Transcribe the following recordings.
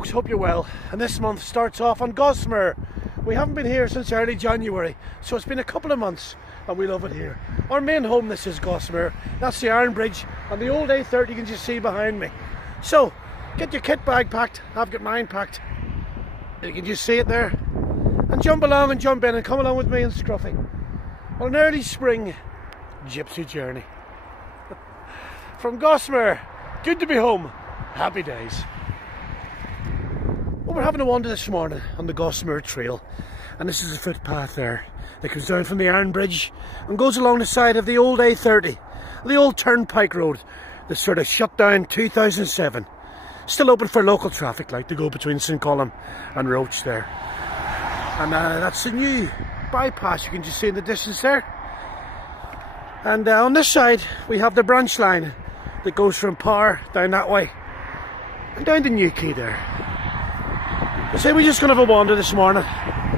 folks, hope you're well. And this month starts off on Gossamer. We haven't been here since early January, so it's been a couple of months and we love it here. Our main home, this is Gossamer. That's the Iron Bridge and the old A30 you can just see behind me. So get your kit bag packed. I've got mine packed. You can just see it there. And jump along and jump in and come along with me and Scruffy on an early spring gypsy journey. From Gossamer, good to be home. Happy days. Well, we're having a wander this morning on the Gossamer Trail, and this is a footpath there that comes down from the Iron Bridge and goes along the side of the old A30, the old turnpike road that sort of shut down 2007. Still open for local traffic, like to go between St Column and Roach there. And that's the new bypass you can just see in the distance there. And on this side we have the branch line that goes from Power down that way and down to Newquay there. I say we're just going to have a wander this morning,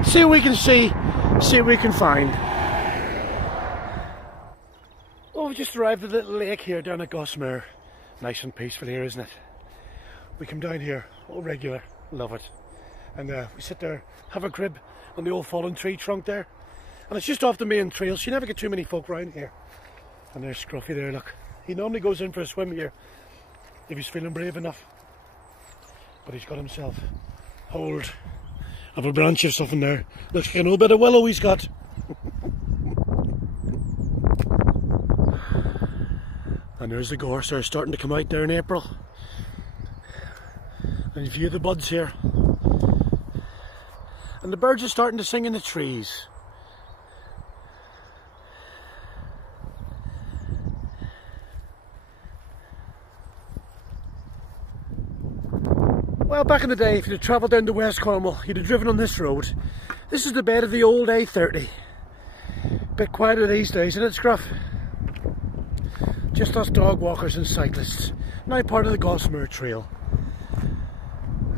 see what we can see what we can find. Oh, we just arrived at a little lake here down at Gossamer. Nice and peaceful here, isn't it? We come down here all regular, love it. And we sit there, have a crib on the old fallen tree trunk there. And it's just off the main trail, so you never get too many folk round here. And there's Scruffy there, look. He normally goes in for a swim here if he's feeling brave enough. But he's got himself hold of a branch of something there. Looks like an old bit of willow he's got. And there's the gorse there starting to come out there in April. And you view the buds here. And the birds are starting to sing in the trees. Well, back in the day, if you'd have travelled down to West Cornwall, you'd have driven on this road. This is the bed of the old A30. Bit quieter these days, isn't it, Scruff? Just us dog walkers and cyclists. Now part of the Gossamer Trail.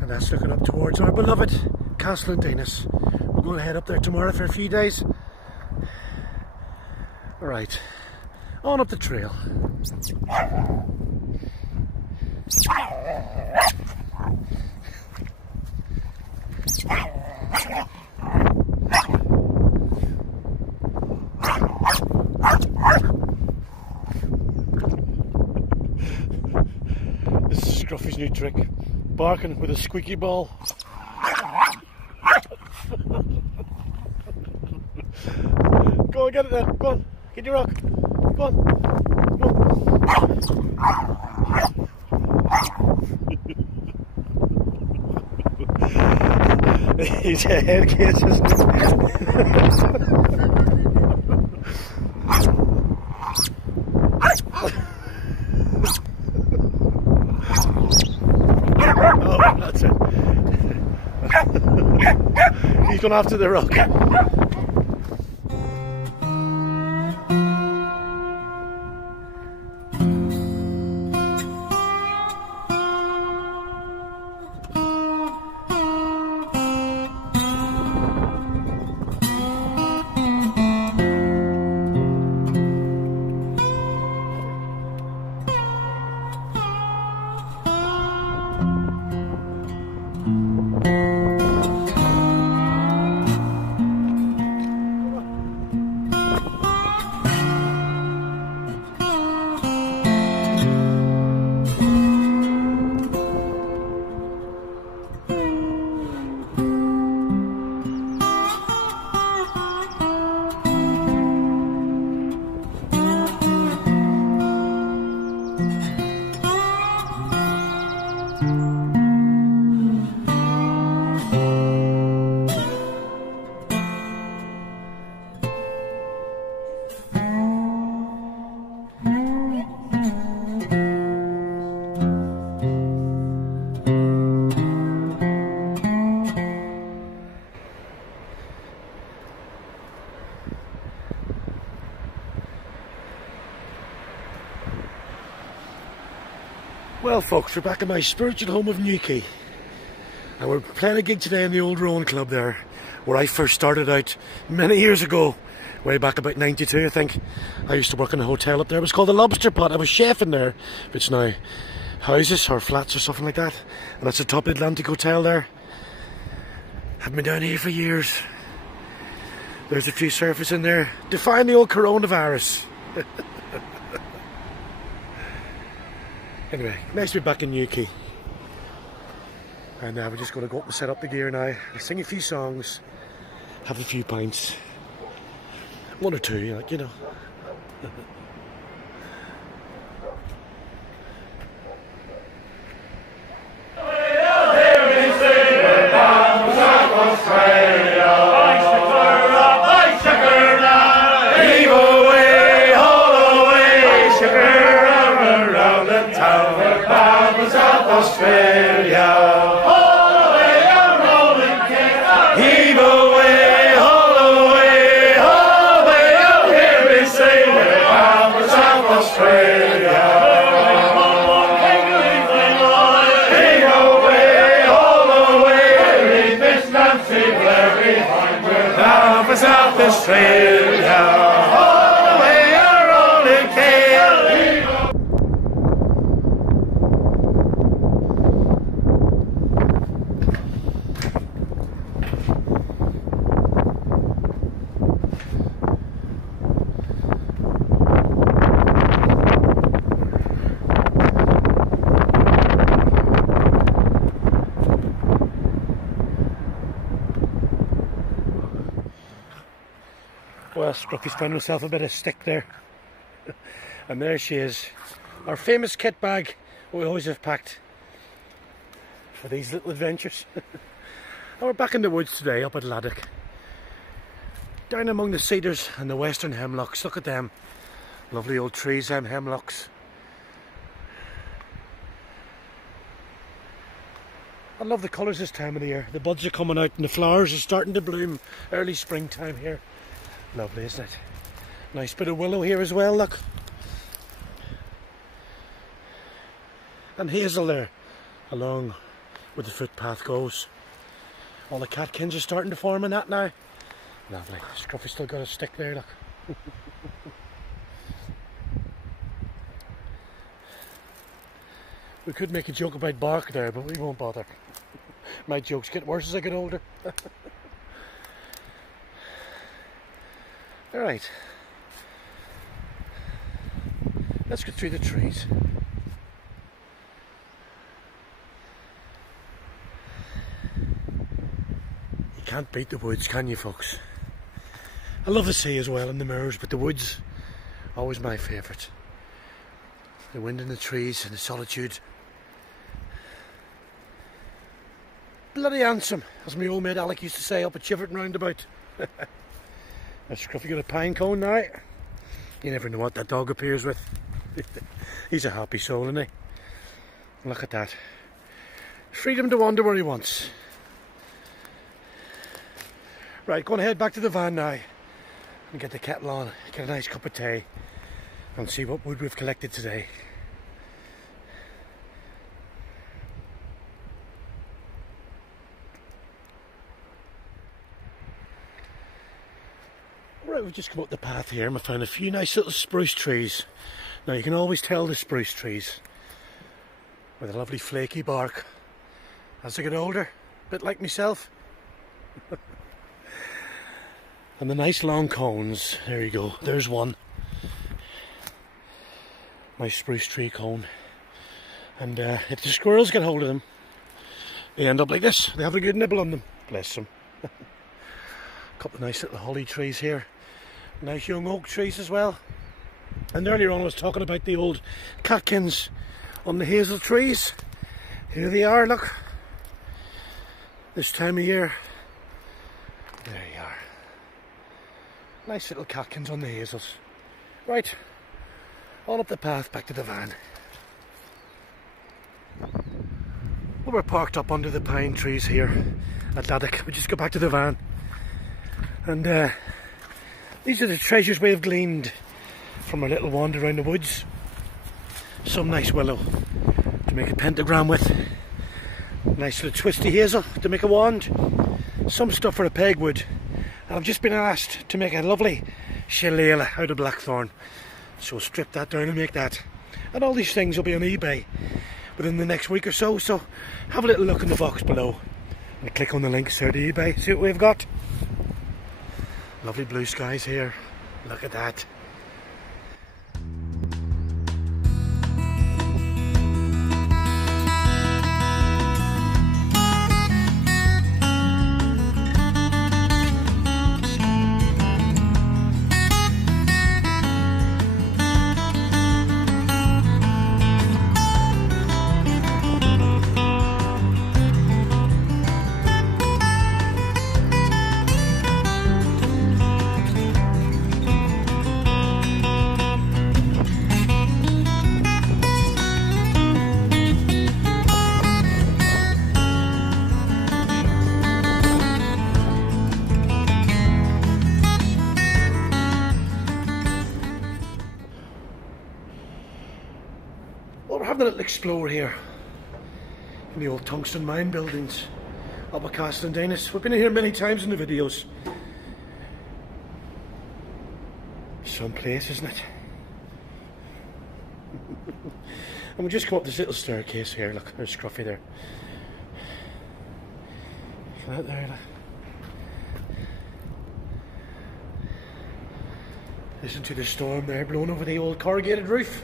And that's looking up towards our beloved Castle Dennis. We're going to head up there tomorrow for a few days. Alright, on up the trail. This is Scruffy's new trick, barking with a squeaky ball. Go on, get it then, go on, get your rock, go on, go on. He's a head case, isn't it? Oh, that's it. He's gone after the rock. Well folks, we're back at my spiritual home of Newquay. And we're playing a gig today in the old rowing club there, where I first started out many years ago, way back about 92 I think. I used to work in a hotel up there, it was called the Lobster Pot. I was chef in there, but it's now houses or flats or something like that. And that's the top Atlantic Hotel there. Haven't been down here for years. There's a few surfers in there, defying the old coronavirus. Anyway, nice to be back in Newquay. And we're just going to go up and set up the gear now, sing a few songs, have a few pints. One or two, like, you know. South Australia, all the way a rolling Cale. Well, Scruffy's found himself a bit of stick there. And there she is. Our famous kit bag we always have packed for these little adventures. And we're back in the woods today up at Laddock. Down among the cedars and the western hemlocks. Look at them. Lovely old trees, them hemlocks. I love the colours this time of the year. The buds are coming out and the flowers are starting to bloom. Early springtime here. Lovely, isn't it? Nice bit of willow here as well, look. And hazel there, along where the footpath goes. All the catkins are starting to form in that now. Lovely. Scruffy's still got a stick there, look. We could make a joke about bark there, but we won't bother. My jokes get worse as I get older. Alright, let's go through the trees. You can't beat the woods, can you, folks? I love the sea as well and the mirrors, but the woods, always my favourite. The wind in the trees and the solitude. Bloody handsome, as my old mate Alec used to say up at Chiverton roundabout. Has Scruffy got a pine cone now? You never know what that dog appears with. He's a happy soul, isn't he? Look at that. Freedom to wander where he wants. Right, going to head back to the van now and get the kettle on, get a nice cup of tea and see what wood we've collected today. Right, we've just come up the path here and we found a few nice little spruce trees. Now you can always tell the spruce trees with a lovely flaky bark as they get older, a bit like myself. And the nice long cones, there you go, there's one. Nice spruce tree cone. And if the squirrels get hold of them, they end up like this. They have a good nibble on them, bless them. A couple of nice little holly trees here. Nice young oak trees as well. And earlier on I was talking about the old catkins on the hazel trees. Here they are, look. This time of year. There you are. Nice little catkins on the hazels. Right, on up the path back to the van. Well, we're parked up under the pine trees here at Laddock. We just go back to the van. And these are the treasures we have gleaned from our little wander around the woods. Some nice willow to make a pentagram with. Nice little twisty hazel to make a wand. Some stuff for a pegwood. And I've just been asked to make a lovely shillelagh out of blackthorn. So strip that down and make that. And all these things will be on eBay within the next week or so. So have a little look in the box below and click on the links there to eBay. See what we've got. Lovely blue skies here. Look at that. Well, we're having a little explore here in the old tungsten mine buildings up at Castleindanis. We've been in here many times in the videos. Some place, isn't it? And we just come up this little staircase here. Look, there's Scruffy there. Look at that there. Look. Listen to the storm there blowing over the old corrugated roof.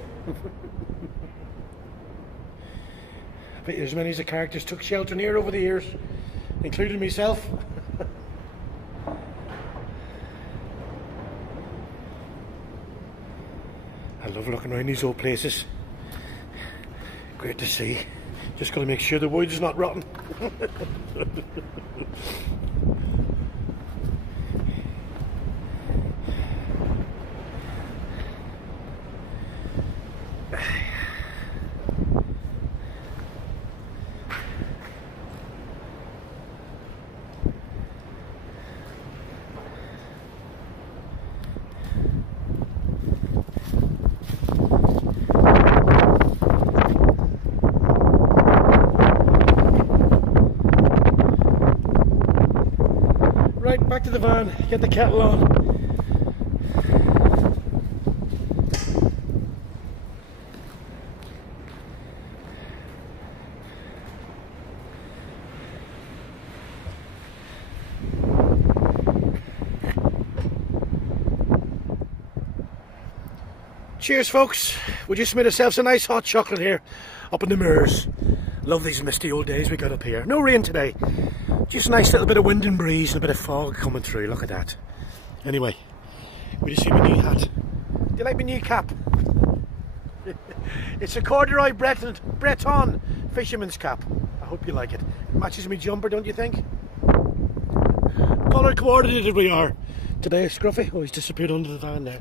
I bet as many as the characters took shelter near over the years, including myself. I love looking around these old places. Great to see. Just got to make sure the wood's not rotten. Right, back to the van, get the kettle on. Cheers folks, we just made ourselves a nice hot chocolate here up in the moors. Love these misty old days we got up here. No rain today, just a nice little bit of wind and breeze and a bit of fog coming through, look at that. Anyway, we just see my new hat. Do you like my new cap? It's a corduroy Breton fisherman's cap. I hope you like it. It matches my jumper, don't you think? Colour coordinated we are. Today Scruffy, oh he's disappeared under the van there.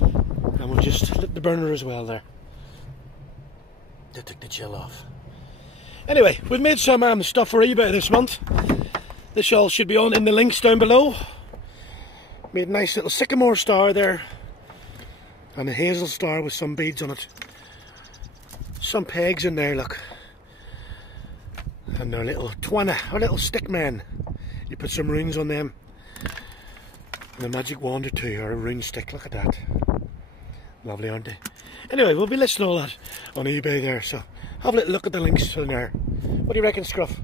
And we'll just lit the burner as well there. That took the chill off. Anyway, we've made some stuff for eBay this month. This all should be on in the links down below. Made a nice little sycamore star there. And a hazel star with some beads on it. Some pegs in there, look. And our little twana, our little stick man. You put some runes on them. And a magic wand or two, or a rune stick, look at that. Lovely, aren't they? Anyway, we'll be listing all that on eBay there, so have a little look at the links in there. What do you reckon, Scruff?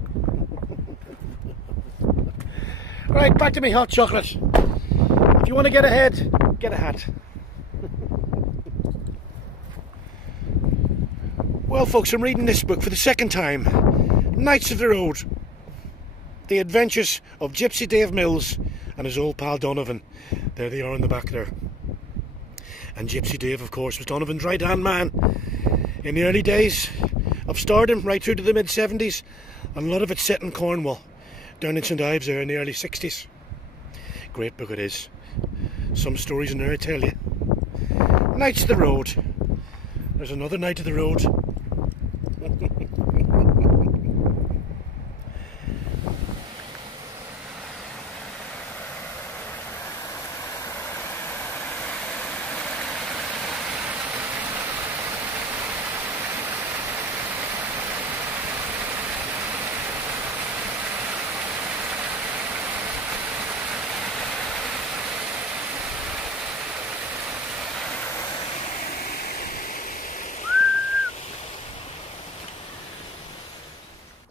Right, back to me hot chocolate. If you want to get ahead, get a hat. Well folks, I'm reading this book for the second time. Knights of the Road. The Adventures of Gypsy Dave Mills and his old pal Donovan. There they are in the back there. And Gypsy Dave, of course, was Donovan's right-hand man in the early days of stardom, right through to the mid-70s. And a lot of it set in Cornwall, down in St Ives there in the early 60s. Great book it is. Some stories in there, I tell you. Knights of the Road. There's another Knight of the Road.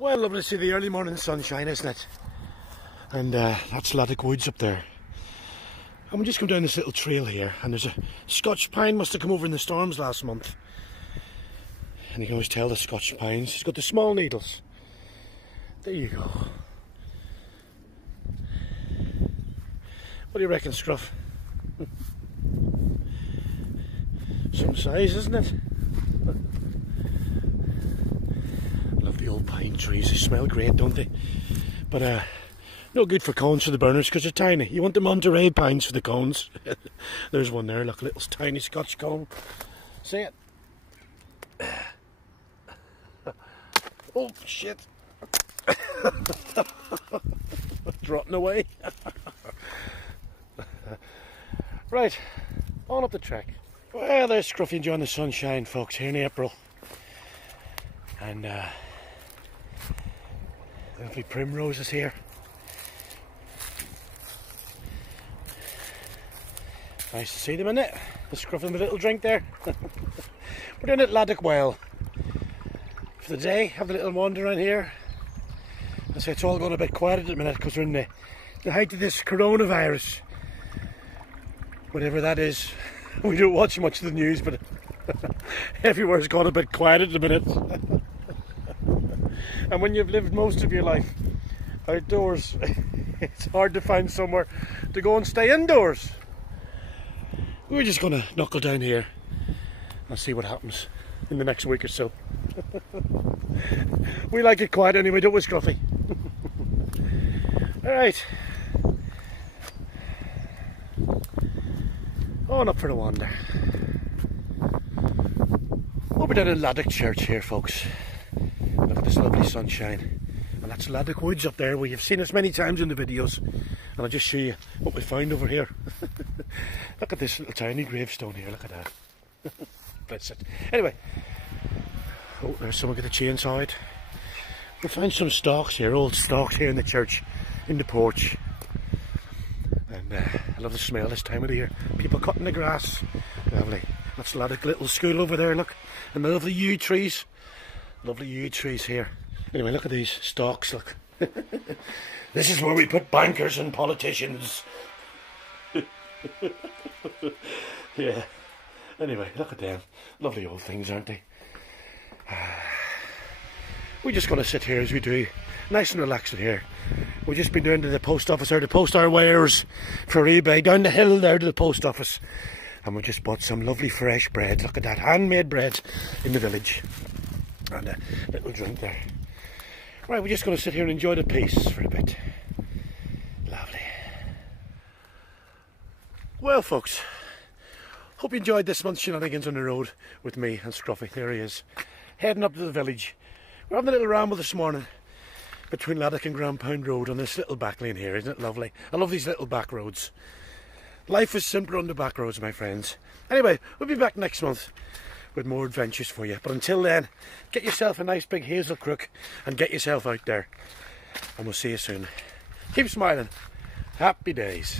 Well, lovely to see the early morning sunshine, isn't it? And that's Laddock Woods up there. And we just come down this little trail here, and there's a Scotch pine must have come over in the storms last month. And you can always tell the Scotch pines. It's got the small needles. There you go. What do you reckon, Scruff? Some size, isn't it? I love the old pine trees. They smell great, don't they? But no good for cones for the burners because they're tiny. You want the Monterey pines for the cones. There's one there, look, a little tiny Scotch cone. See it? Oh shit! It's rotting away. Right, on up the track. Well, there's Scruffy enjoying the sunshine, folks, here in April. And lovely primroses here. Nice to see them in it. The Scruff them a little drink there. We're doing it Laddock Well for the day. Have a little wander around here. I say it's all going a bit quiet at the minute because we're in the height of this coronavirus, whatever that is. We don't watch much of the news, but everywhere's gone a bit quiet at the minute. And when you've lived most of your life outdoors, it's hard to find somewhere to go and stay indoors. We're just going to knuckle down here and see what happens in the next week or so. We like it quiet anyway, don't we, Scruffy? Alright. On up for the wander. We'll be down in Laddock Church here, folks. Look at this lovely sunshine. And that's Laddock Woods up there, where you've seen us many times in the videos. And I'll just show you what we found over here. Look at this little tiny gravestone here, look at that. Bless it. Anyway. Oh, there's someone got a chainsaw out. We'll find some stalks here, old stalks here in the church, in the porch. And I love the smell this time of the year. People cutting the grass. Lovely. That's Laddock little school over there, look. And the lovely yew trees. Lovely yew trees here. Anyway, look at these stalks, look. This is where we put bankers and politicians. Yeah. Anyway, look at them. Lovely old things, aren't they? We're just going to sit here as we do. Nice and relaxing here. We've just been down to the post office there to post our wares for eBay. Down the hill there to the post office. And we just bought some lovely fresh bread. Look at that, handmade bread in the village. And a little drink there. Right, we're just going to sit here and enjoy the peace for a bit. Lovely. Well, folks, hope you enjoyed this month's shenanigans on the road with me and Scruffy. There he is, heading up to the village. We're having a little ramble this morning between Laddock and Grand Pound Road on this little back lane here. Isn't it lovely? I love these little back roads. Life is simpler on the back roads, my friends. Anyway, we'll be back next month with more adventures for you. But until then, get yourself a nice big hazel crook and get yourself out there. And we'll see you soon. Keep smiling. Happy days.